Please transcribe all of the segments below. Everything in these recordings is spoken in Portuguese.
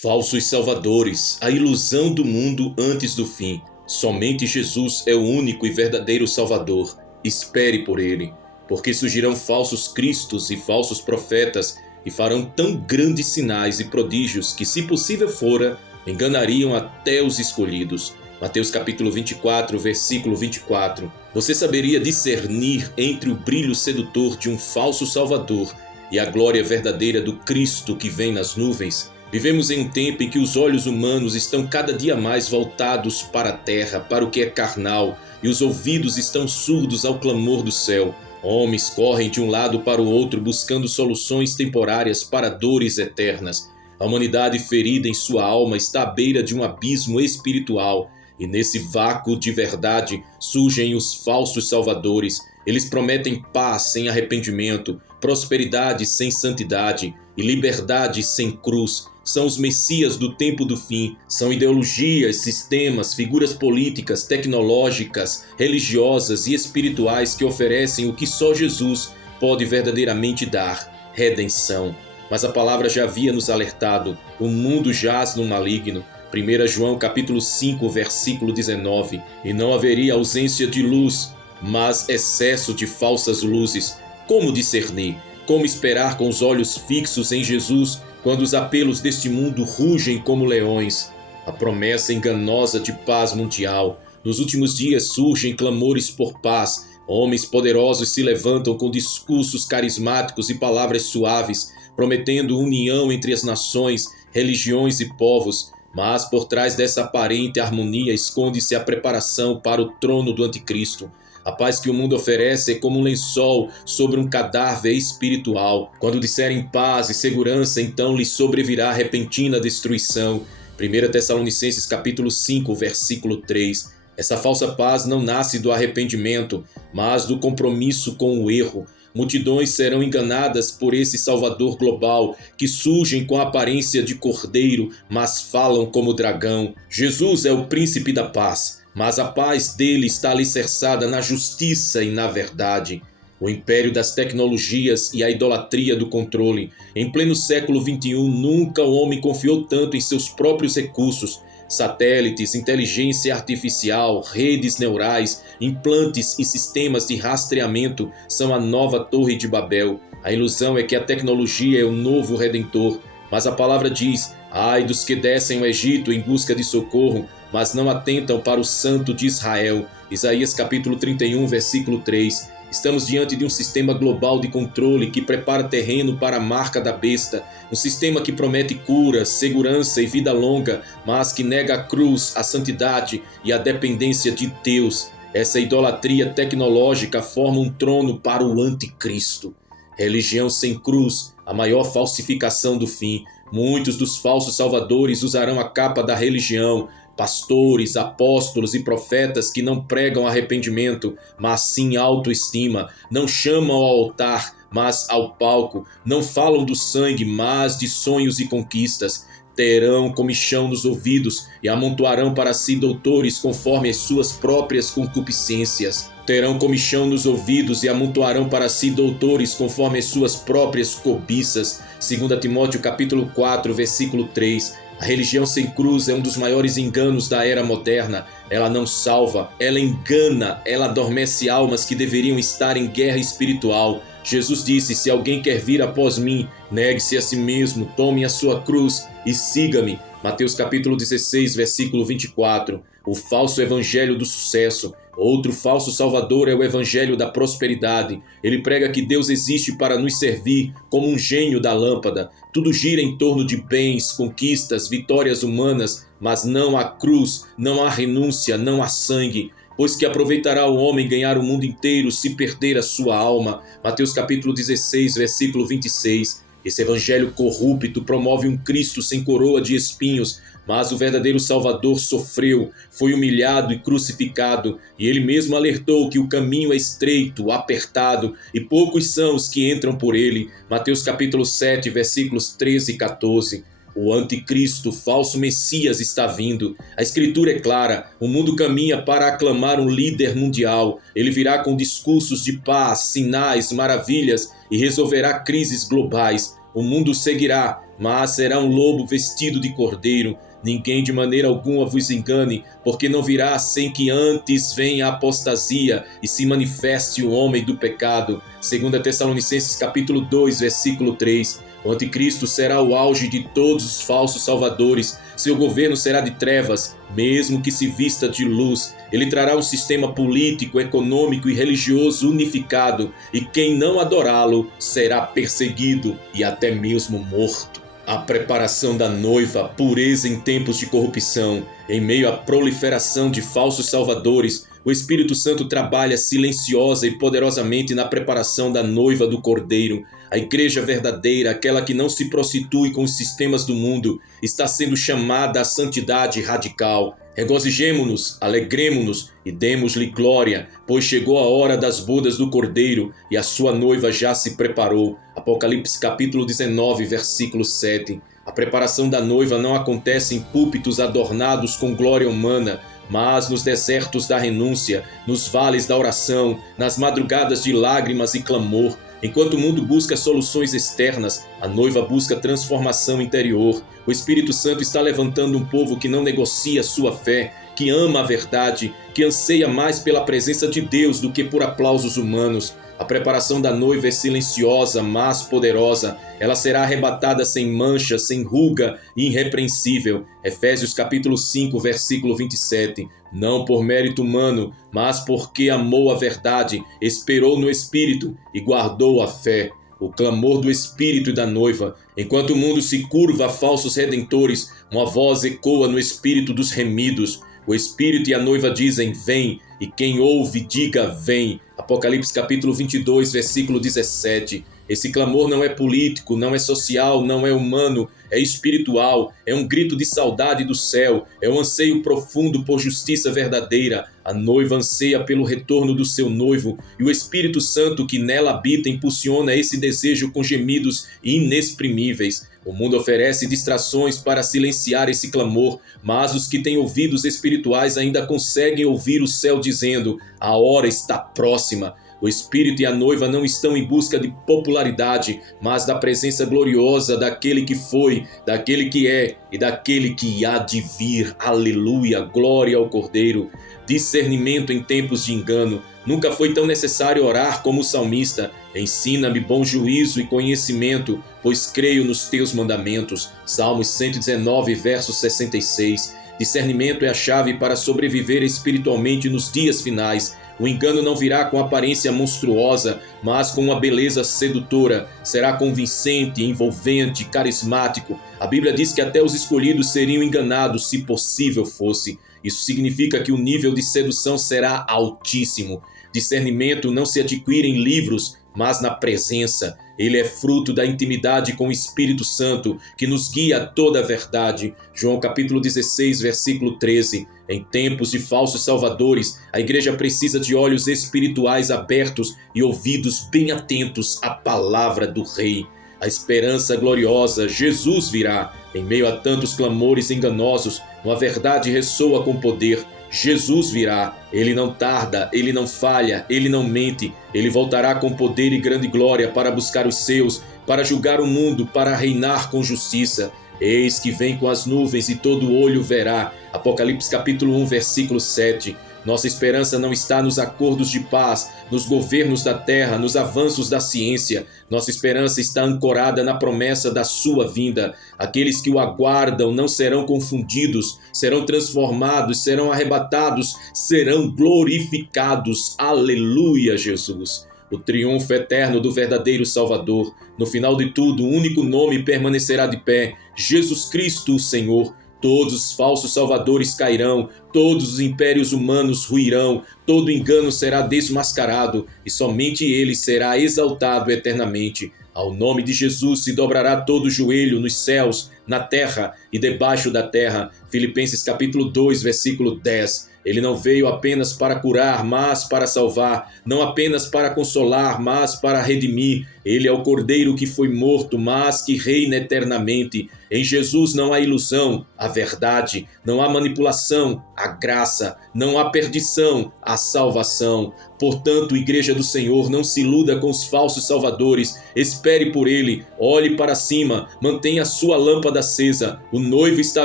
Falsos salvadores, a ilusão do mundo antes do fim. Somente Jesus é o único e verdadeiro Salvador. Espere por ele, porque surgirão falsos cristos e falsos profetas e farão tão grandes sinais e prodígios que, se possível fora, enganariam até os escolhidos. Mateus capítulo 24, versículo 24. Você saberia discernir entre o brilho sedutor de um falso Salvador e a glória verdadeira do Cristo que vem nas nuvens? Vivemos em um tempo em que os olhos humanos estão cada dia mais voltados para a terra, para o que é carnal, e os ouvidos estão surdos ao clamor do céu. Homens correm de um lado para o outro buscando soluções temporárias para dores eternas. A humanidade ferida em sua alma está à beira de um abismo espiritual, e nesse vácuo de verdade surgem os falsos salvadores. Eles prometem paz sem arrependimento, prosperidade sem santidade e liberdade sem cruz. São os messias do tempo do fim. São ideologias, sistemas, figuras políticas, tecnológicas, religiosas e espirituais que oferecem o que só Jesus pode verdadeiramente dar: redenção. Mas a palavra já havia nos alertado: o mundo jaz no maligno. 1 João capítulo 5, versículo 19. E não haveria ausência de luz, mas excesso de falsas luzes. Como discernir? Como esperar com os olhos fixos em Jesus quando os apelos deste mundo rugem como leões? A promessa enganosa de paz mundial. Nos últimos dias surgem clamores por paz. Homens poderosos se levantam com discursos carismáticos e palavras suaves, prometendo união entre as nações, religiões e povos. Mas por trás dessa aparente harmonia esconde-se a preparação para o trono do anticristo. A paz que o mundo oferece é como um lençol sobre um cadáver espiritual. Quando disserem paz e segurança, então lhes sobrevirá repentina destruição. 1 Tessalonicenses capítulo 5, versículo 3. Essa falsa paz não nasce do arrependimento, mas do compromisso com o erro. Multidões serão enganadas por esse Salvador global, que surgem com a aparência de cordeiro, mas falam como dragão. Jesus é o príncipe da paz, mas a paz dele está alicerçada na justiça e na verdade. O império das tecnologias e a idolatria do controle. Em pleno século XXI, nunca o homem confiou tanto em seus próprios recursos. Satélites, inteligência artificial, redes neurais, implantes e sistemas de rastreamento são a nova Torre de Babel. A ilusão é que a tecnologia é o novo Redentor, mas a palavra diz: ai dos que descem ao Egito em busca de socorro, mas não atentam para o Santo de Israel. Isaías capítulo 31, versículo 3. Estamos diante de um sistema global de controle que prepara terreno para a marca da besta, um sistema que promete cura, segurança e vida longa, mas que nega a cruz, a santidade e a dependência de Deus. Essa idolatria tecnológica forma um trono para o anticristo. Religião sem cruz, a maior falsificação do fim. Muitos dos falsos salvadores usarão a capa da religião. Pastores, apóstolos e profetas que não pregam arrependimento, mas sim autoestima, não chamam ao altar, mas ao palco, não falam do sangue, mas de sonhos e conquistas. Terão comichão nos ouvidos e amontoarão para si doutores conforme as suas próprias concupiscências. Terão comichão nos ouvidos e amontoarão para si doutores conforme as suas próprias cobiças. 2 Timóteo capítulo 4, versículo 3. A religião sem cruz é um dos maiores enganos da era moderna. Ela não salva, ela engana, ela adormece almas que deveriam estar em guerra espiritual. Jesus disse: se alguém quer vir após mim, negue-se a si mesmo, tome a sua cruz e siga-me. Mateus capítulo 16, versículo 24. O falso evangelho do sucesso. Outro falso salvador é o evangelho da prosperidade. Ele prega que Deus existe para nos servir como um gênio da lâmpada. Tudo gira em torno de bens, conquistas, vitórias humanas, mas não há cruz, não há renúncia, não há sangue. Pois que aproveitará o homem ganhar o mundo inteiro se perder a sua alma. Mateus capítulo 16, versículo 26. Esse evangelho corrupto promove um Cristo sem coroa de espinhos, mas o verdadeiro Salvador sofreu, foi humilhado e crucificado, e ele mesmo alertou que o caminho é estreito, apertado, e poucos são os que entram por ele. Mateus capítulo 7, versículos 13 e 14. O anticristo, falso Messias, está vindo. A escritura é clara, o mundo caminha para aclamar um líder mundial. Ele virá com discursos de paz, sinais, maravilhas e resolverá crises globais. O mundo seguirá, mas será um lobo vestido de cordeiro. Ninguém de maneira alguma vos engane, porque não virá sem que antes venha a apostasia e se manifeste o homem do pecado. 2 Tessalonicenses capítulo 2, versículo 3. O anticristo será o auge de todos os falsos salvadores. Seu governo será de trevas, mesmo que se vista de luz. Ele trará um sistema político, econômico e religioso unificado, e quem não adorá-lo será perseguido e até mesmo morto. A preparação da noiva, pureza em tempos de corrupção. Em meio à proliferação de falsos salvadores, o Espírito Santo trabalha silenciosa e poderosamente na preparação da noiva do Cordeiro. A igreja verdadeira, aquela que não se prostitui com os sistemas do mundo, está sendo chamada à santidade radical. Regozijemo-nos, alegremo-nos e demos-lhe glória, pois chegou a hora das bodas do Cordeiro e a sua noiva já se preparou. Apocalipse capítulo 19, versículo 7. A preparação da noiva não acontece em púlpitos adornados com glória humana, mas nos desertos da renúncia, nos vales da oração, nas madrugadas de lágrimas e clamor. Enquanto o mundo busca soluções externas, a noiva busca transformação interior. O Espírito Santo está levantando um povo que não negocia sua fé, que ama a verdade, que anseia mais pela presença de Deus do que por aplausos humanos. A preparação da noiva é silenciosa, mas poderosa. Ela será arrebatada sem mancha, sem ruga e irrepreensível. Efésios capítulo 5, versículo 27. Não por mérito humano, mas porque amou a verdade, esperou no Espírito e guardou a fé. O clamor do Espírito e da noiva. Enquanto o mundo se curva a falsos redentores, uma voz ecoa no Espírito dos remidos. O Espírito e a noiva dizem, vem, e quem ouve, diga, vem. Apocalipse capítulo 22, versículo 17. Esse clamor não é político, não é social, não é humano, é espiritual, é um grito de saudade do céu, é um anseio profundo por justiça verdadeira. A noiva anseia pelo retorno do seu noivo e o Espírito Santo que nela habita impulsiona esse desejo com gemidos inexprimíveis. O mundo oferece distrações para silenciar esse clamor, mas os que têm ouvidos espirituais ainda conseguem ouvir o céu dizendo: a hora está próxima. O Espírito e a noiva não estão em busca de popularidade, mas da presença gloriosa daquele que foi, daquele que é e daquele que há de vir. Aleluia, glória ao Cordeiro. Discernimento em tempos de engano. Nunca foi tão necessário orar como o salmista. Ensina-me bom juízo e conhecimento, pois creio nos teus mandamentos. Salmos 119, verso 66. Discernimento é a chave para sobreviver espiritualmente nos dias finais. O engano não virá com aparência monstruosa, mas com uma beleza sedutora. Será convincente, envolvente, carismático. A Bíblia diz que até os escolhidos seriam enganados, se possível fosse. Isso significa que o nível de sedução será altíssimo. Discernimento não se adquire em livros, mas na presença. Ele é fruto da intimidade com o Espírito Santo, que nos guia a toda a verdade. João capítulo 16, versículo 13. Em tempos de falsos salvadores, a igreja precisa de olhos espirituais abertos e ouvidos bem atentos à palavra do Rei. A esperança gloriosa, Jesus virá. Em meio a tantos clamores enganosos, uma verdade ressoa com poder. Jesus virá, ele não tarda, ele não falha, ele não mente, ele voltará com poder e grande glória para buscar os seus, para julgar o mundo, para reinar com justiça. Eis que vem com as nuvens e todo olho verá. Apocalipse capítulo 1, versículo 7. Nossa esperança não está nos acordos de paz, nos governos da terra, nos avanços da ciência. Nossa esperança está ancorada na promessa da sua vinda. Aqueles que o aguardam não serão confundidos, serão transformados, serão arrebatados, serão glorificados. Aleluia, Jesus! O triunfo eterno do verdadeiro Salvador. No final de tudo, o único nome permanecerá de pé: Jesus Cristo, o Senhor. Todos os falsos salvadores cairão, todos os impérios humanos ruirão, todo engano será desmascarado e somente ele será exaltado eternamente. Ao nome de Jesus se dobrará todo o joelho nos céus, na terra e debaixo da terra. Filipenses capítulo 2, versículo 10. Ele não veio apenas para curar, mas para salvar, não apenas para consolar, mas para redimir. Ele é o Cordeiro que foi morto, mas que reina eternamente. Em Jesus não há ilusão, há verdade, não há manipulação, há graça, não há perdição, há salvação. Portanto, Igreja do Senhor, não se iluda com os falsos salvadores, espere por ele, olhe para cima, mantenha a sua lâmpada acesa, o noivo está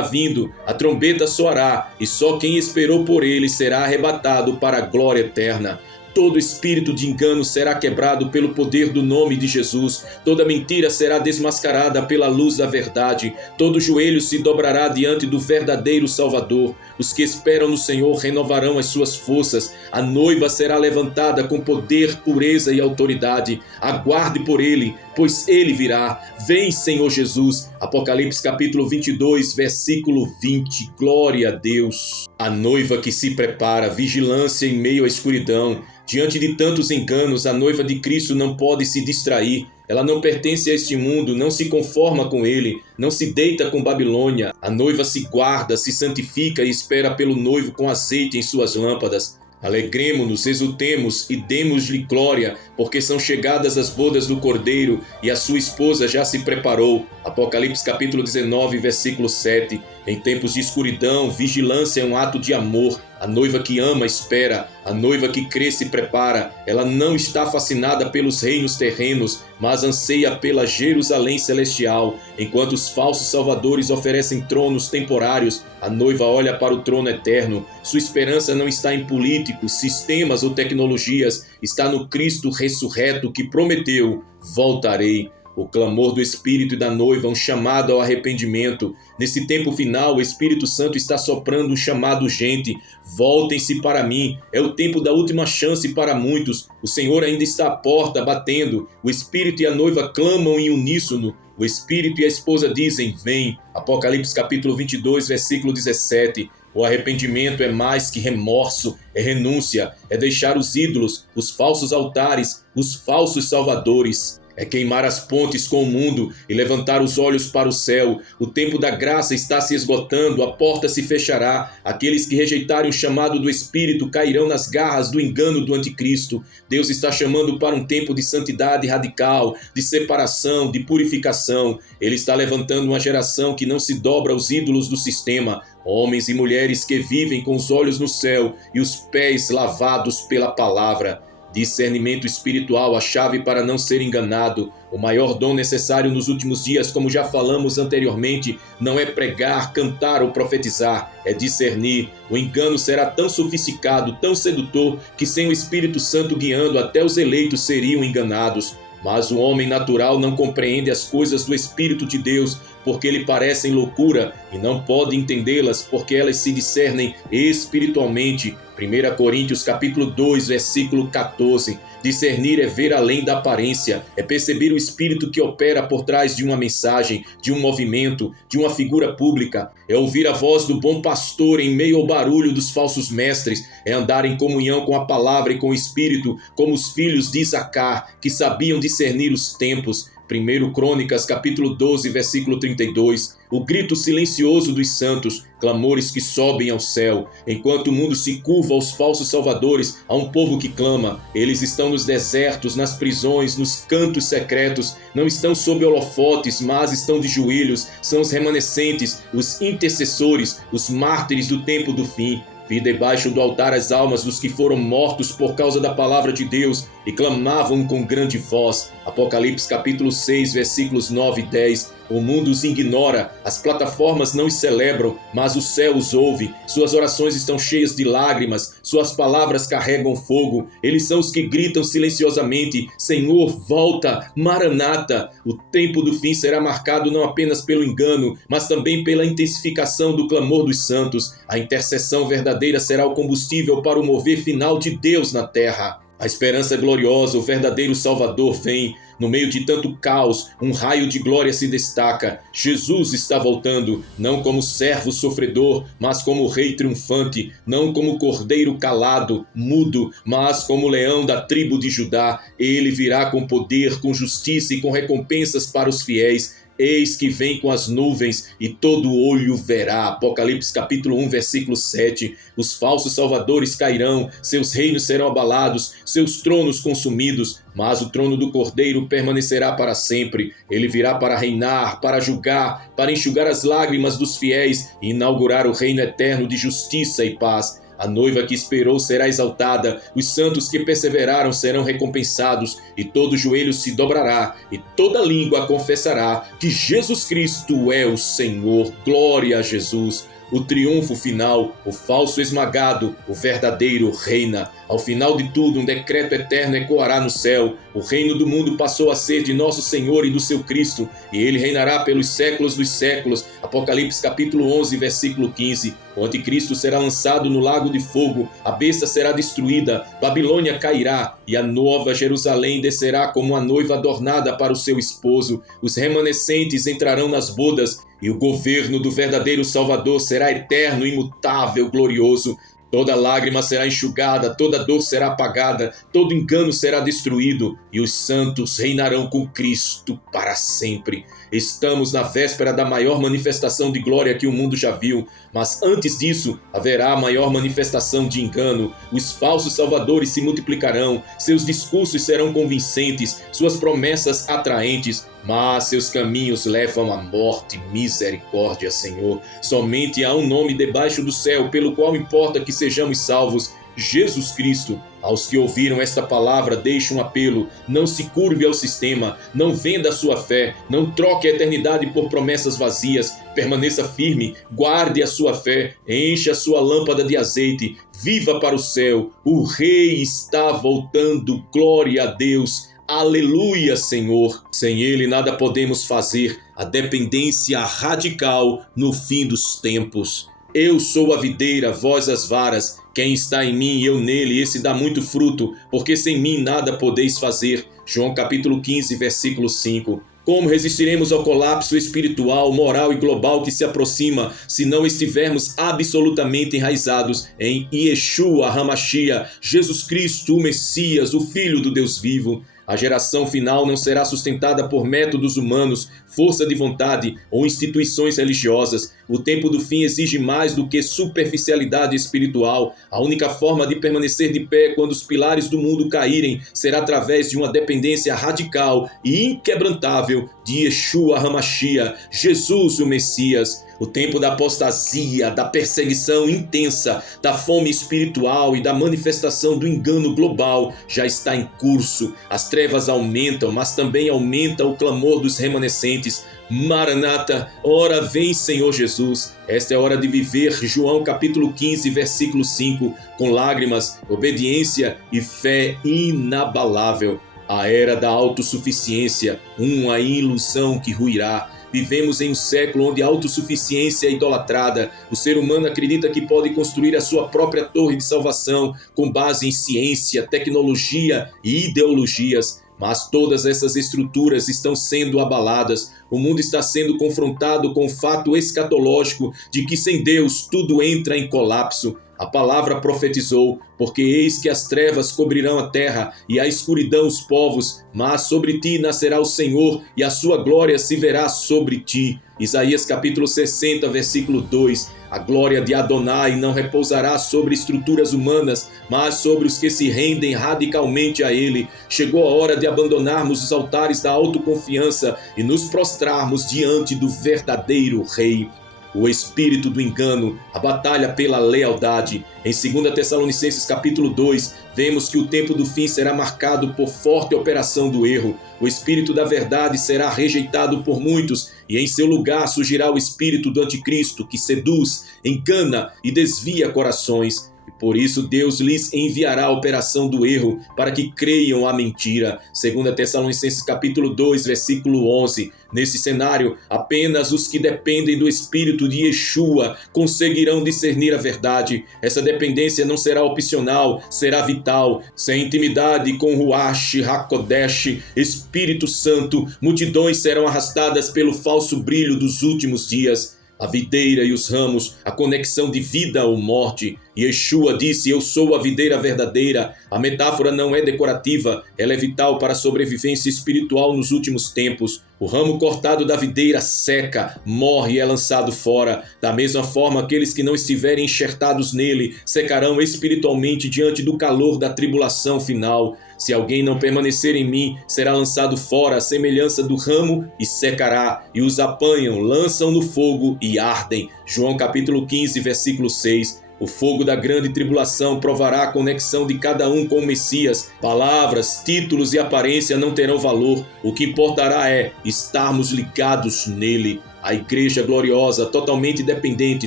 vindo, a trombeta soará, e só quem esperou por ele será arrebatado para a glória eterna. Todo espírito de engano será quebrado pelo poder do nome de Jesus. Toda mentira será desmascarada pela luz da verdade. Todo joelho se dobrará diante do verdadeiro Salvador. Os que esperam no Senhor renovarão as suas forças. A noiva será levantada com poder, pureza e autoridade. Aguarde por ele, pois ele virá. Vem, Senhor Jesus. Apocalipse capítulo 22, versículo 20. Glória a Deus. A noiva que se prepara, vigilância em meio à escuridão. Diante de tantos enganos, a noiva de Cristo não pode se distrair. Ela não pertence a este mundo, não se conforma com ele, não se deita com Babilônia. A noiva se guarda, se santifica e espera pelo noivo com azeite em suas lâmpadas. Alegremo-nos, exultemos e demos-lhe glória, porque são chegadas as bodas do Cordeiro e a sua esposa já se preparou. Apocalipse capítulo 19, versículo 7. Em tempos de escuridão, vigilância é um ato de amor. A noiva que ama espera, a noiva que crê se prepara. Ela não está fascinada pelos reinos terrenos, mas anseia pela Jerusalém celestial. Enquanto os falsos salvadores oferecem tronos temporários, a noiva olha para o trono eterno. Sua esperança não está em políticos, sistemas ou tecnologias, está no Cristo ressurreto que prometeu: voltarei. O clamor do Espírito e da noiva, um chamado ao arrependimento. Nesse tempo final, o Espírito Santo está soprando um chamado urgente. Voltem-se para mim. É o tempo da última chance para muitos. O Senhor ainda está à porta, batendo. O Espírito e a noiva clamam em uníssono. O Espírito e a esposa dizem: vem. Apocalipse capítulo 22, versículo 17. O arrependimento é mais que remorso, é renúncia, é deixar os ídolos, os falsos altares, os falsos salvadores. É queimar as pontes com o mundo e levantar os olhos para o céu. O tempo da graça está se esgotando, a porta se fechará. Aqueles que rejeitarem o chamado do Espírito cairão nas garras do engano do anticristo. Deus está chamando para um tempo de santidade radical, de separação, de purificação. Ele está levantando uma geração que não se dobra aos ídolos do sistema. Homens e mulheres que vivem com os olhos no céu e os pés lavados pela palavra. Discernimento espiritual, a chave para não ser enganado. O maior dom necessário nos últimos dias, como já falamos anteriormente, não é pregar, cantar ou profetizar, é discernir. O engano será tão sofisticado, tão sedutor, que sem o Espírito Santo guiando, até os eleitos seriam enganados. Mas o homem natural não compreende as coisas do Espírito de Deus, porque lhe parecem loucura, e não pode entendê-las, porque elas se discernem espiritualmente. 1 Coríntios capítulo 2, versículo 14. Discernir é ver além da aparência, é perceber o espírito que opera por trás de uma mensagem, de um movimento, de uma figura pública. É ouvir a voz do bom pastor em meio ao barulho dos falsos mestres, é andar em comunhão com a palavra e com o espírito, como os filhos de Isacar, que sabiam discernir os tempos. 1 Crônicas, capítulo 12, versículo 32. O grito silencioso dos santos, clamores que sobem ao céu. Enquanto o mundo se curva aos falsos salvadores, há um povo que clama. Eles estão nos desertos, nas prisões, nos cantos secretos. Não estão sob holofotes, mas estão de joelhos. São os remanescentes, os intercessores, os mártires do tempo do fim. Vi debaixo do altar as almas dos que foram mortos por causa da palavra de Deus e clamavam com grande voz. Apocalipse capítulo 6, versículos 9 e 10. O mundo os ignora, as plataformas não os celebram, mas o céu os ouve. Suas orações estão cheias de lágrimas, suas palavras carregam fogo. Eles são os que gritam silenciosamente: Senhor, volta, Maranata. O tempo do fim será marcado não apenas pelo engano, mas também pela intensificação do clamor dos santos. A intercessão verdadeira será o combustível para o mover final de Deus na terra. A esperança gloriosa, o verdadeiro Salvador vem. No meio de tanto caos, um raio de glória se destaca. Jesus está voltando, não como servo sofredor, mas como rei triunfante, não como cordeiro calado, mudo, mas como leão da tribo de Judá. Ele virá com poder, com justiça e com recompensas para os fiéis. Eis que vem com as nuvens e todo olho verá. Apocalipse capítulo 1, versículo 7. Os falsos salvadores cairão, seus reinos serão abalados, seus tronos consumidos, mas o trono do Cordeiro permanecerá para sempre. Ele virá para reinar, para julgar, para enxugar as lágrimas dos fiéis e inaugurar o reino eterno de justiça e paz. A noiva que esperou será exaltada, os santos que perseveraram serão recompensados, e todo joelho se dobrará, e toda língua confessará que Jesus Cristo é o Senhor. Glória a Jesus! O triunfo final, o falso esmagado, o verdadeiro reina. Ao final de tudo, um decreto eterno ecoará no céu. O reino do mundo passou a ser de nosso Senhor e do seu Cristo, e ele reinará pelos séculos dos séculos. Apocalipse capítulo 11, versículo 15. O anticristo será lançado no lago de fogo, a besta será destruída, Babilônia cairá, e a nova Jerusalém descerá como uma noiva adornada para o seu esposo. Os remanescentes entrarão nas bodas, e o governo do verdadeiro Salvador será eterno, imutável, glorioso. Toda lágrima será enxugada, toda dor será apagada, todo engano será destruído, e os santos reinarão com Cristo para sempre. Estamos na véspera da maior manifestação de glória que o mundo já viu, mas antes disso haverá a maior manifestação de engano. Os falsos salvadores se multiplicarão, seus discursos serão convincentes, suas promessas atraentes, mas seus caminhos levam à morte. Misericórdia, Senhor. Somente há um nome debaixo do céu pelo qual importa que sejamos salvos: Jesus Cristo. Aos que ouviram esta palavra, deixe um apelo: não se curve ao sistema, não venda a sua fé, não troque a eternidade por promessas vazias, permaneça firme, guarde a sua fé, encha a sua lâmpada de azeite, viva para o céu, o Rei está voltando. Glória a Deus. Aleluia, Senhor. Sem Ele nada podemos fazer. A dependência radical no fim dos tempos. Eu sou a videira, vós as varas. Quem está em mim e eu nele, esse dá muito fruto, porque sem mim nada podeis fazer. João capítulo 15, versículo 5. Como resistiremos ao colapso espiritual, moral e global que se aproxima se não estivermos absolutamente enraizados em Yeshua HaMashiach, Jesus Cristo, o Messias, o Filho do Deus vivo? A geração final não será sustentada por métodos humanos, força de vontade ou instituições religiosas. O tempo do fim exige mais do que superficialidade espiritual. A única forma de permanecer de pé quando os pilares do mundo caírem será através de uma dependência radical e inquebrantável de Yeshua HaMashiach, Jesus o Messias. O tempo da apostasia, da perseguição intensa, da fome espiritual e da manifestação do engano global já está em curso. As trevas aumentam, mas também aumenta o clamor dos remanescentes. Maranata, ora vem, Senhor Jesus. Esta é a hora de viver João capítulo 15, versículo 5, com lágrimas, obediência e fé inabalável. A era da autossuficiência, uma ilusão que ruirá. Vivemos em um século onde a autossuficiência é idolatrada. O ser humano acredita que pode construir a sua própria torre de salvação com base em ciência, tecnologia e ideologias. Mas todas essas estruturas estão sendo abaladas. O mundo está sendo confrontado com o fato escatológico de que sem Deus tudo entra em colapso. A palavra profetizou: porque eis que as trevas cobrirão a terra e a escuridão os povos, mas sobre ti nascerá o Senhor e a sua glória se verá sobre ti. Isaías capítulo 60, versículo 2. A glória de Adonai não repousará sobre estruturas humanas, mas sobre os que se rendem radicalmente a ele. Chegou a hora de abandonarmos os altares da autoconfiança e nos prostrarmos diante do verdadeiro Rei. O espírito do engano, a batalha pela lealdade. Em 2 Tessalonicenses capítulo 2, vemos que o tempo do fim será marcado por forte operação do erro. O espírito da verdade será rejeitado por muitos e em seu lugar surgirá o espírito do anticristo, que seduz, engana e desvia corações. E por isso Deus lhes enviará a operação do erro para que creiam a mentira. 2 Tessalonicenses capítulo 2, versículo 11. Nesse cenário, apenas os que dependem do Espírito de Yeshua conseguirão discernir a verdade. Essa dependência não será opcional, será vital. Sem intimidade com Ruach HaKodesh, Espírito Santo, multidões serão arrastadas pelo falso brilho dos últimos dias. A videira e os ramos, a conexão de vida ou morte. Yeshua disse: eu sou a videira verdadeira. A metáfora não é decorativa, ela é vital para a sobrevivência espiritual nos últimos tempos. O ramo cortado da videira seca, morre e é lançado fora. Da mesma forma, aqueles que não estiverem enxertados nele secarão espiritualmente diante do calor da tribulação final. Se alguém não permanecer em mim, será lançado fora à semelhança do ramo e secará. E os apanham, lançam no fogo e ardem. João capítulo 15, versículo 6. O fogo da grande tribulação provará a conexão de cada um com o Messias. Palavras, títulos e aparência não terão valor. O que importará é estarmos ligados nele. A igreja gloriosa, totalmente dependente,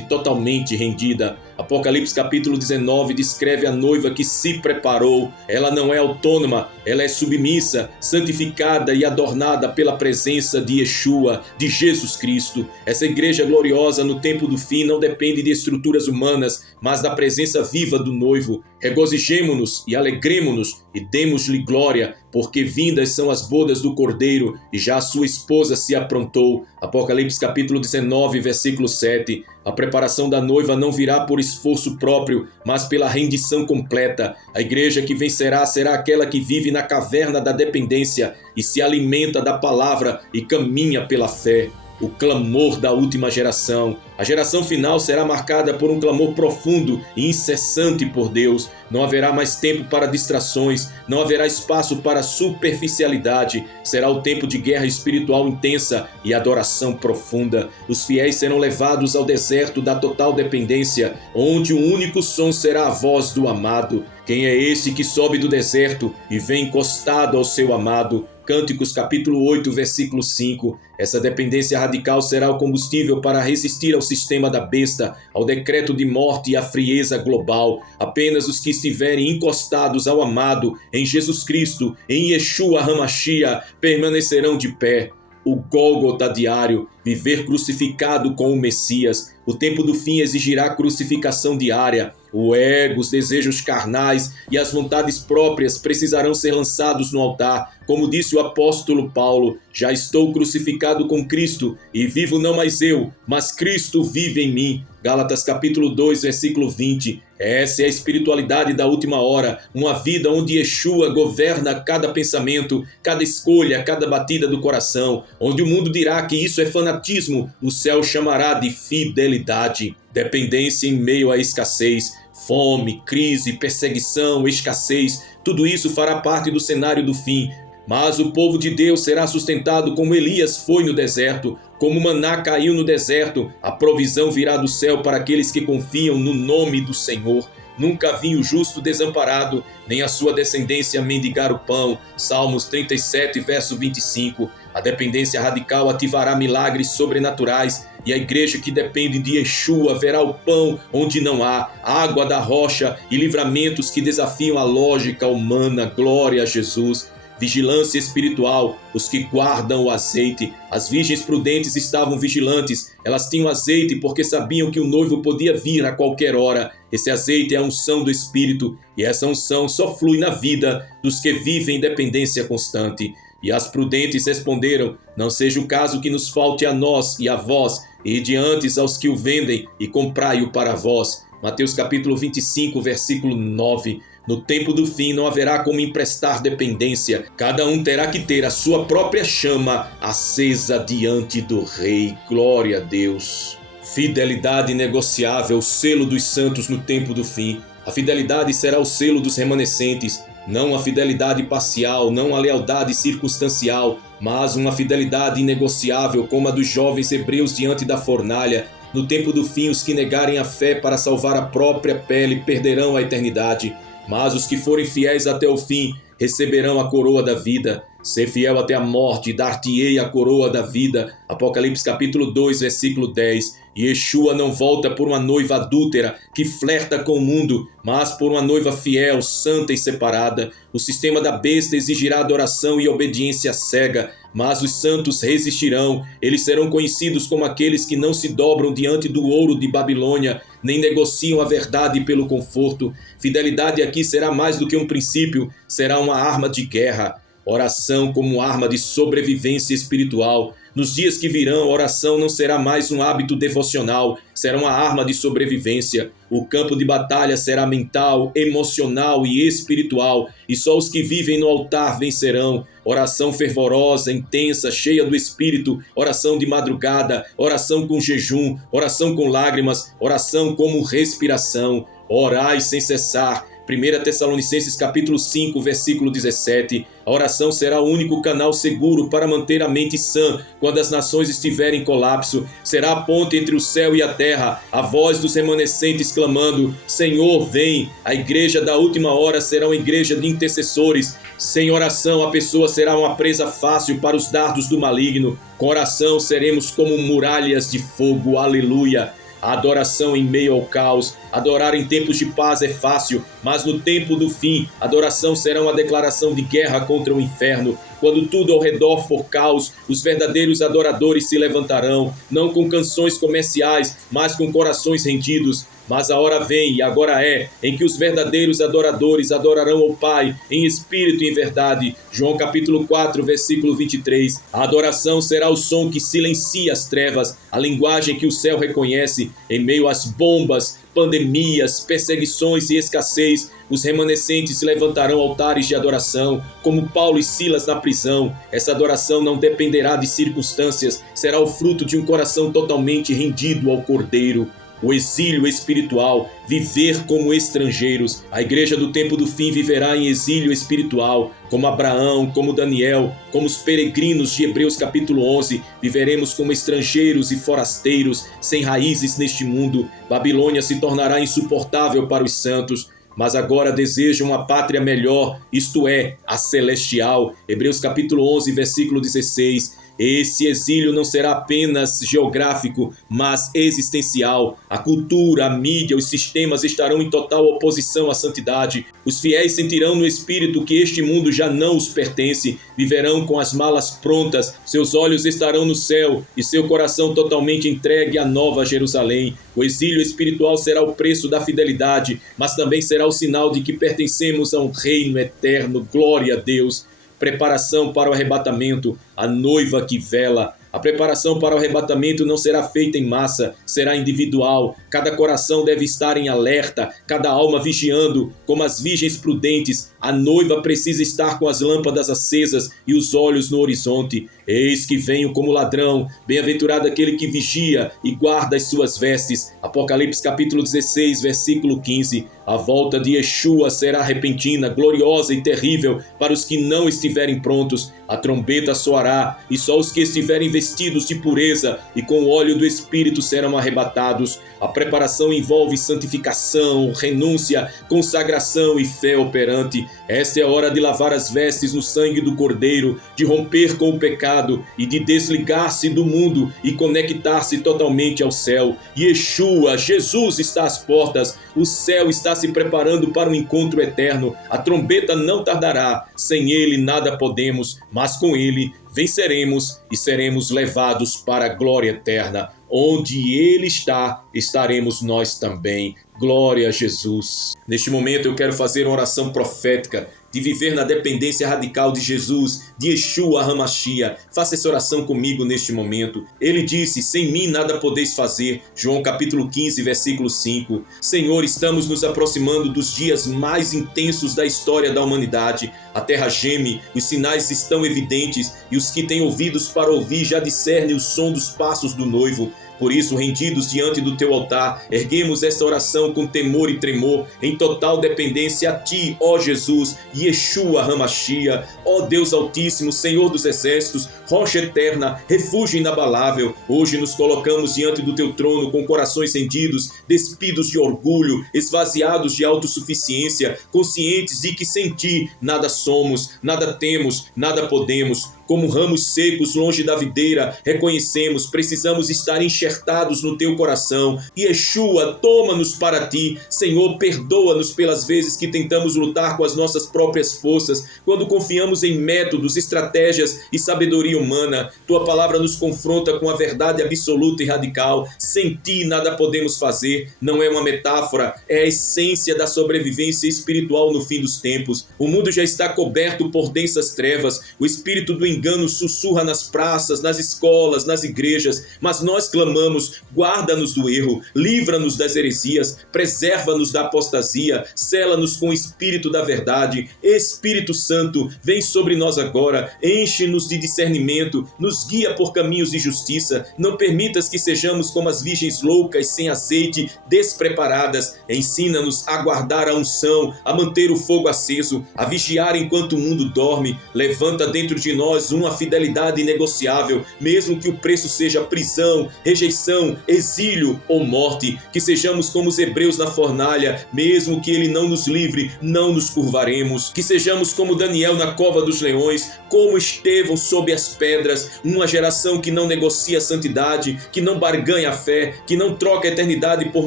totalmente rendida. Apocalipse capítulo 19 descreve a noiva que se preparou. Ela não é autônoma, ela é submissa, santificada e adornada pela presença de Yeshua, de Jesus Cristo. Essa igreja gloriosa no tempo do fim não depende de estruturas humanas, mas da presença viva do noivo. Regozijemo-nos e alegremo-nos e demos-lhe glória, porque vindas são as bodas do Cordeiro e já a sua esposa se aprontou. Apocalipse capítulo 19, versículo 7. A preparação da noiva não virá por esforço próprio, mas pela rendição completa. A igreja que vencerá será aquela que vive na caverna da dependência e se alimenta da palavra e caminha pela fé. O clamor da última geração. A geração final será marcada por um clamor profundo e incessante por Deus. Não haverá mais tempo para distrações, não haverá espaço para superficialidade. Será o tempo de guerra espiritual intensa e adoração profunda. Os fiéis serão levados ao deserto da total dependência, onde o único som será a voz do amado. Quem é esse que sobe do deserto e vem encostado ao seu amado? Cânticos capítulo 8, versículo 5. Essa dependência radical será o combustível para resistir ao sistema da besta, ao decreto de morte e à frieza global. Apenas os que estiverem encostados ao amado, em Jesus Cristo, em Yeshua HaMashiach, permanecerão de pé. O Gólgota diário, viver crucificado com o Messias. O tempo do fim exigirá crucificação diária. O ego, os desejos carnais e as vontades próprias precisarão ser lançados no altar. Como disse o apóstolo Paulo: já estou crucificado com Cristo e vivo não mais eu, mas Cristo vive em mim. Gálatas capítulo 2, versículo 20. Essa é a espiritualidade da última hora, uma vida onde Yeshua governa cada pensamento, cada escolha, cada batida do coração, onde o mundo dirá que isso é fanatismo, o céu chamará de fidelidade. Dependência em meio à escassez, fome, crise, perseguição, escassez, tudo isso fará parte do cenário do fim. Mas o povo de Deus será sustentado como Elias foi no deserto, como maná caiu no deserto. A provisão virá do céu para aqueles que confiam no nome do Senhor. Nunca vi o justo desamparado, nem a sua descendência mendigar o pão. Salmos 37, verso 25. A dependência radical ativará milagres sobrenaturais, e a igreja que depende de Yeshua verá o pão onde não há, água da rocha e livramentos que desafiam a lógica humana. Glória a Jesus. Vigilância espiritual, os que guardam o azeite. As virgens prudentes estavam vigilantes, elas tinham azeite porque sabiam que o noivo podia vir a qualquer hora. Esse azeite é a unção do Espírito, e essa unção só flui na vida dos que vivem em dependência constante. E as prudentes responderam: não seja o caso que nos falte a nós e a vós, e diante aos que o vendem, e comprai-o para vós. Mateus capítulo 25, versículo 9. No tempo do fim não haverá como emprestar dependência. Cada um terá que ter a sua própria chama acesa diante do Rei. Glória a Deus. Fidelidade inegociável, o selo dos santos no tempo do fim. A fidelidade será o selo dos remanescentes. Não a fidelidade parcial, não a lealdade circunstancial, mas uma fidelidade inegociável como a dos jovens hebreus diante da fornalha. No tempo do fim, os que negarem a fé para salvar a própria pele perderão a eternidade. Mas os que forem fiéis até o fim receberão a coroa da vida. Ser fiel até a morte, dar-te-ei a coroa da vida. Apocalipse capítulo 2, versículo 10. Yeshua não volta por uma noiva adúltera que flerta com o mundo, mas por uma noiva fiel, santa e separada. O sistema da besta exigirá adoração e obediência cega, mas os santos resistirão. Eles serão conhecidos como aqueles que não se dobram diante do ouro de Babilônia, nem negociam a verdade pelo conforto. Fidelidade aqui será mais do que um princípio, será uma arma de guerra. Oração como arma de sobrevivência espiritual. Nos dias que virão, a oração não será mais um hábito devocional, será uma arma de sobrevivência. O campo de batalha será mental, emocional e espiritual, e só os que vivem no altar vencerão. Oração fervorosa, intensa, cheia do Espírito, oração de madrugada, oração com jejum, oração com lágrimas, oração como respiração. Orai sem cessar. 1 Tessalonicenses capítulo 5, versículo 17. A oração será o único canal seguro para manter a mente sã quando as nações estiverem em colapso. Será a ponte entre o céu e a terra, a voz dos remanescentes clamando: Senhor, vem! A igreja da última hora será uma igreja de intercessores. Sem oração, a pessoa será uma presa fácil para os dardos do maligno. Com oração, seremos como muralhas de fogo. Aleluia! A adoração em meio ao caos. Adorar em tempos de paz é fácil, mas no tempo do fim, a adoração será uma declaração de guerra contra o inferno. Quando tudo ao redor for caos, os verdadeiros adoradores se levantarão, não com canções comerciais, mas com corações rendidos. Mas a hora vem, e agora é, em que os verdadeiros adoradores adorarão ao Pai em espírito e em verdade. João capítulo 4, versículo 23. A adoração será o som que silencia as trevas, a linguagem que o céu reconhece. Em meio às bombas, pandemias, perseguições e escassez, os remanescentes levantarão altares de adoração, como Paulo e Silas na prisão. Essa adoração não dependerá de circunstâncias, será o fruto de um coração totalmente rendido ao Cordeiro. O exílio espiritual, viver como estrangeiros. A igreja do tempo do fim viverá em exílio espiritual, como Abraão, como Daniel, como os peregrinos de Hebreus capítulo 11. Viveremos como estrangeiros e forasteiros, sem raízes neste mundo. Babilônia se tornará insuportável para os santos, mas agora desejam uma pátria melhor, isto é, a celestial. Hebreus capítulo 11, versículo 16. Esse exílio não será apenas geográfico, mas existencial. A cultura, a mídia, os sistemas estarão em total oposição à santidade. Os fiéis sentirão no espírito que este mundo já não os pertence. Viverão com as malas prontas, seus olhos estarão no céu e seu coração totalmente entregue à nova Jerusalém. O exílio espiritual será o preço da fidelidade, mas também será o sinal de que pertencemos a um reino eterno. Glória a Deus. Preparação para o arrebatamento, a noiva que vela. A preparação para o arrebatamento não será feita em massa, será individual. Cada coração deve estar em alerta, cada alma vigiando. Como as virgens prudentes, a noiva precisa estar com as lâmpadas acesas e os olhos no horizonte. Eis que venho como ladrão, bem-aventurado aquele que vigia e guarda as suas vestes. Apocalipse capítulo 16, versículo 15. A volta de Yeshua será repentina, gloriosa e terrível para os que não estiverem prontos. A trombeta soará, e só os que estiverem vestidos de pureza e com o óleo do Espírito serão arrebatados. A preparação envolve santificação, renúncia, consagração e fé operante. Esta é a hora de lavar as vestes no sangue do Cordeiro, de romper com o pecado e de desligar-se do mundo e conectar-se totalmente ao céu. Yeshua, Jesus está às portas, o céu está se preparando para um encontro eterno. A trombeta não tardará, sem ele nada podemos, mas com ele venceremos e seremos levados para a glória eterna. Onde ele está, estaremos nós também. Glória a Jesus. Neste momento eu quero fazer uma oração profética de viver na dependência radical de Jesus, de Yeshua HaMashiach. Faça essa oração comigo neste momento. Ele disse: sem mim nada podeis fazer. João capítulo 15, versículo 5. Senhor, estamos nos aproximando dos dias mais intensos da história da humanidade. A terra geme, os sinais estão evidentes e os que têm ouvidos para ouvir já discernem o som dos passos do noivo. Por isso, rendidos diante do teu altar, erguemos esta oração com temor e tremor, em total dependência a ti, ó Jesus, Yeshua HaMashiach, ó Deus Altíssimo, Senhor dos Exércitos, rocha eterna, refúgio inabalável. Hoje nos colocamos diante do teu trono com corações rendidos, despidos de orgulho, esvaziados de autossuficiência, conscientes de que sem ti nada somos, nada temos, nada podemos. Como ramos secos longe da videira, reconhecemos, precisamos estar enxertados no teu coração. Yeshua, toma-nos para ti. Senhor, perdoa-nos pelas vezes que tentamos lutar com as nossas próprias forças, quando confiamos em métodos, estratégias e sabedoria humana. Tua palavra nos confronta com a verdade absoluta e radical. Sem ti nada podemos fazer. Não é uma metáfora, é a essência da sobrevivência espiritual no fim dos tempos. O mundo já está coberto por densas trevas. O espírito do engano sussurra nas praças, nas escolas, nas igrejas, mas nós clamamos: guarda-nos do erro, livra-nos das heresias, preserva-nos da apostasia, sela-nos com o Espírito da verdade. Espírito Santo, vem sobre nós agora, enche-nos de discernimento, nos guia por caminhos de justiça, não permitas que sejamos como as virgens loucas, sem azeite, despreparadas. Ensina-nos a guardar a unção, a manter o fogo aceso, a vigiar enquanto o mundo dorme. Levanta dentro de nós uma fidelidade inegociável, mesmo que o preço seja prisão, rejeição, exílio ou morte. Que sejamos como os hebreus na fornalha, mesmo que ele não nos livre, não nos curvaremos. Que sejamos como Daniel na cova dos leões, como Estevão sob as pedras, uma geração que não negocia a santidade, que não barganha a fé, que não troca a eternidade por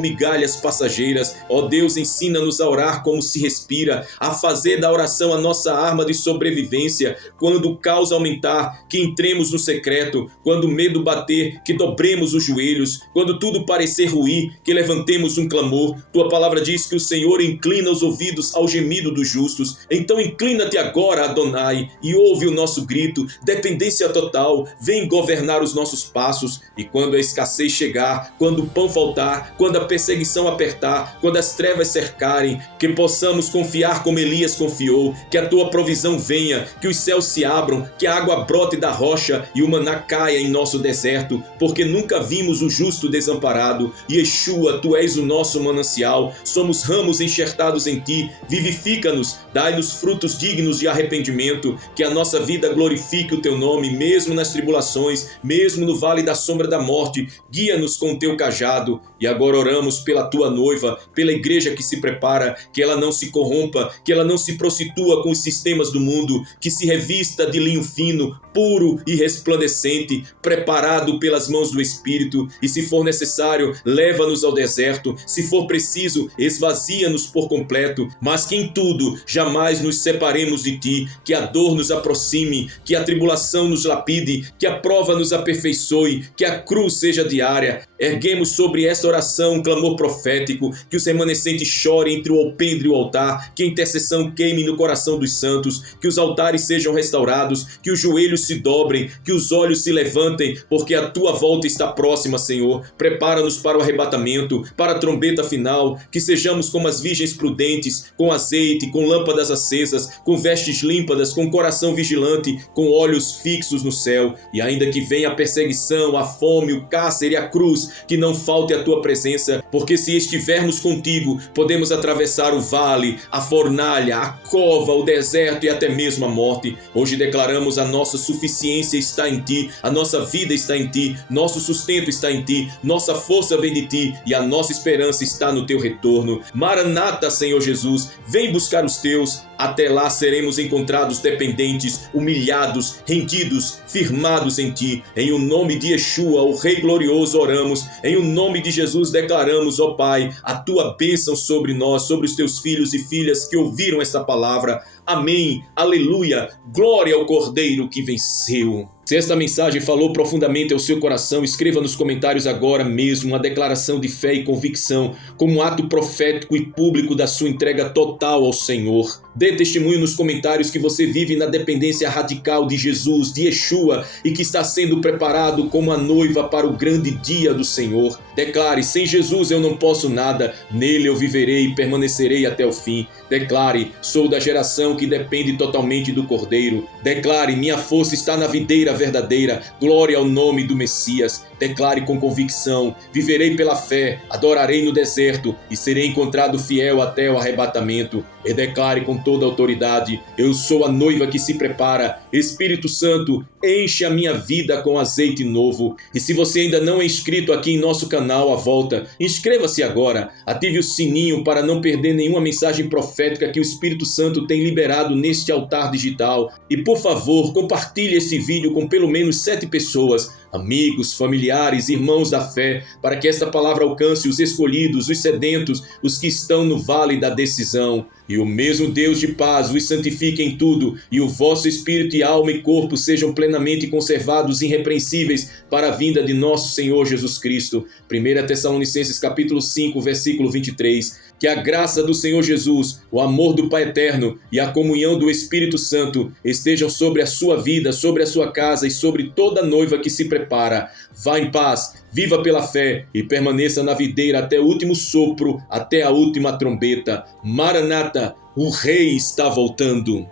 migalhas passageiras. Ó Deus, ensina-nos a orar como se respira, a fazer da oração a nossa arma de sobrevivência. Quando o caos aumentar, que entremos no secreto. Quando o medo bater, que dobremos os joelhos. Quando tudo parecer ruir, que levantemos um clamor. Tua palavra diz que o Senhor inclina os ouvidos ao gemido dos justos. Então inclina-te agora, Adonai, e ouve o nosso grito. Dependência total, vem governar os nossos passos. E quando a escassez chegar, quando o pão faltar, quando a perseguição apertar, quando as trevas cercarem, que possamos confiar como Elias confiou, que a tua provisão venha, que os céus se abram, que a água brote da rocha e o maná caia em nosso deserto, porque nunca vimos o justo desamparado. Yeshua, tu és o nosso manancial, somos ramos enxertados em ti. Vivifica-nos, dai-nos frutos dignos de arrependimento, que a nossa vida glorifique o teu nome, mesmo nas tribulações, mesmo no vale da sombra da morte. Guia-nos com o teu cajado. E agora oramos pela tua noiva, pela igreja que se prepara, que ela não se corrompa, que ela não se prostitua com os sistemas do mundo, que se revista de linho fino, puro e resplandecente, preparado pelas mãos do Espírito. E se for necessário, leva-nos ao deserto. Se for preciso, esvazia-nos por completo, mas que em tudo jamais nos separemos de ti, que a dor nos aproxime, que a tribulação nos lapide, que a prova nos aperfeiçoe, que a cruz seja diária. Erguemos sobre esta oração um clamor profético, que os remanescentes chorem entre o alpendre e o altar, que a intercessão queime no coração dos santos, que os altares sejam restaurados, que os joelhos se dobrem, que os olhos se levantem, porque a tua volta está próxima, Senhor. Prepara-nos para o arrebatamento, para a trombeta final, que sejamos como as virgens prudentes, com azeite, com lâmpadas acesas, com vestes límpadas, com coração vigilante, com olhos fixos no céu. E ainda que venha a perseguição, a fome, o cárcere e a cruz, que não falte a tua presença, porque se estivermos contigo, podemos atravessar o vale, a fornalha, a cova, o deserto e até mesmo a morte. Hoje declaramos: a nossa suficiência está em ti, a nossa vida está em ti, nosso sustento está em ti, nossa força vem de ti e a nossa esperança está no teu retorno. Maranata, Senhor Jesus, vem buscar os teus. Até lá seremos encontrados dependentes, humilhados, rendidos, firmados em ti. Em o nome de Yeshua, o Rei glorioso, oramos. Em o nome de Jesus declaramos, ó Pai, a tua bênção sobre nós, sobre os teus filhos e filhas que ouviram esta palavra. Amém, aleluia, glória ao Cordeiro que venceu. Se esta mensagem falou profundamente ao seu coração, escreva nos comentários agora mesmo uma declaração de fé e convicção, como um ato profético e público da sua entrega total ao Senhor. Dê testemunho nos comentários que você vive na dependência radical de Jesus, de Yeshua, e que está sendo preparado como a noiva para o grande dia do Senhor. Declare: sem Jesus eu não posso nada, nele eu viverei e permanecerei até o fim. Declare: sou da geração que depende totalmente do Cordeiro. Declare: minha força está na videira verdadeira, glória ao nome do Messias. Declare com convicção: viverei pela fé, adorarei no deserto e serei encontrado fiel até o arrebatamento. E declare com toda a autoridade: eu sou a noiva que se prepara. Espírito Santo, enche a minha vida com azeite novo. E se você ainda não é inscrito aqui em nosso canal, à volta, inscreva-se agora, ative o sininho para não perder nenhuma mensagem profética que o Espírito Santo tem liberado neste altar digital. E por favor, compartilhe esse vídeo com pelo menos 7 pessoas, amigos, familiares, irmãos da fé, para que esta palavra alcance os escolhidos, os sedentos, os que estão no vale da decisão. E o mesmo Deus de paz os santifique em tudo, e o vosso espírito e alma e corpo sejam plenamente conservados irrepreensíveis para a vinda de nosso Senhor Jesus Cristo. 1 Tessalonicenses capítulo 5, versículo 23. Que a graça do Senhor Jesus, o amor do Pai Eterno e a comunhão do Espírito Santo estejam sobre a sua vida, sobre a sua casa e sobre toda noiva que se prepara. Vá em paz, viva pela fé e permaneça na videira até o último sopro, até a última trombeta. Maranata, o Rei está voltando.